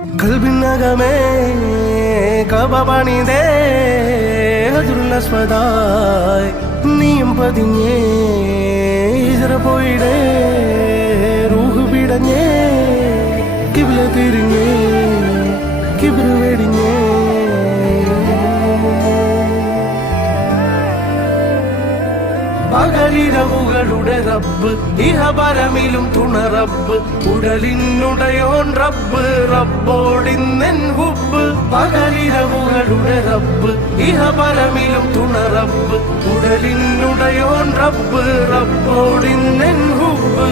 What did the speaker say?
കൽബിനകമേ കബപണിതേ ഹജറുൽ നീയും പതിഞ്ഞേ ഇജറ പോയിടേ റൂഹ് പിടഞ്ഞേ കിബില തിരിഞ്ഞേ കിബിറ് വെടിഞ്ഞേ പകലിരവുകളുടെ റബ്ബ് ഇഹപരമിലും തുണ റബ്ബ് ഉടലിനുടയോൻ റബ്ബ് റബ്ബോടിന്നെൻ ഹുബ്ബ് പകലിരവുകളുടെ റബ്ബ് ഇഹപരമിലും തുണ റബ്ബ് ഉടലിനുടയോൻ റബ്ബ് റബ്ബോടിന്നെൻ ഹുബ്ബ്